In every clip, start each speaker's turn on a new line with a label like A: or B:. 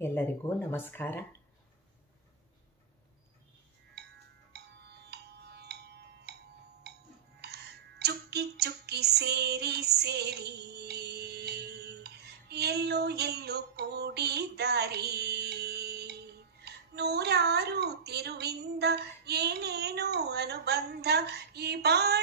A: ಎಲ್ಲರಿಗೂ ನಮಸ್ಕಾರ.
B: ಚುಕ್ಕಿ ಚುಕ್ಕಿ ಸೇರಿ ಸೇರಿ, ಎಲ್ಲೋ ಎಲ್ಲೋ ಕೂಡಿದ್ದಾರೆ ನೂರಾರು ತಿರುವಿಂದ ಏನೇನೋ ಅನುಬಂಧ, ಈ ಬಾಳೊಂದು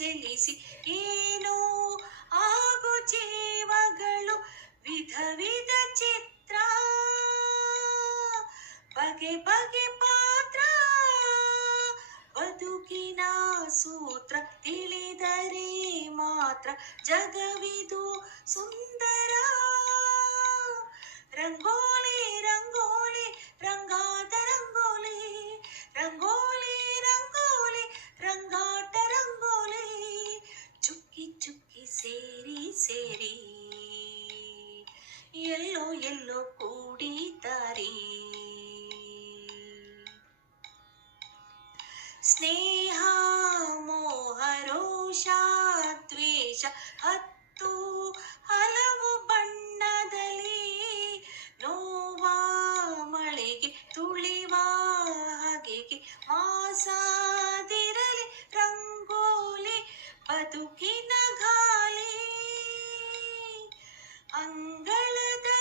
B: ಚಲಿಸಿ ಏನೋ ಆಗು ಜೀವಗಳು ವಿಧ ವಿಧ ಚಿತ್ರ. ಬಗೆ ಬಗೆ ಪಾತ್ರ. ಬದುಕಿನ ಸೂತ್ರ ತಿಳಿದರೆ ಮಾತ್ರ ಜಗವಿದು ಸುಂದರ. ರಂಗೋಲಿ ಮಾಸಾದಿರಲಿ ರಂಗೋಲಿ ಬದುಕಿನ ಗಾಲಿ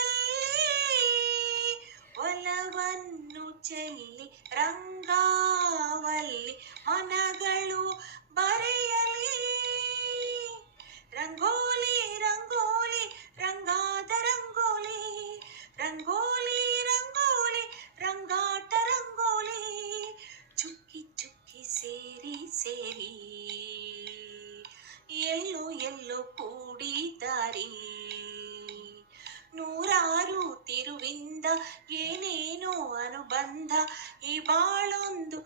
B: ಅಂಗಳದಲ್ಲಿ ಒಲವನ್ನು ಚೆಲ್ಲಿ ರಂಗಾವಲ್ಲಿ quando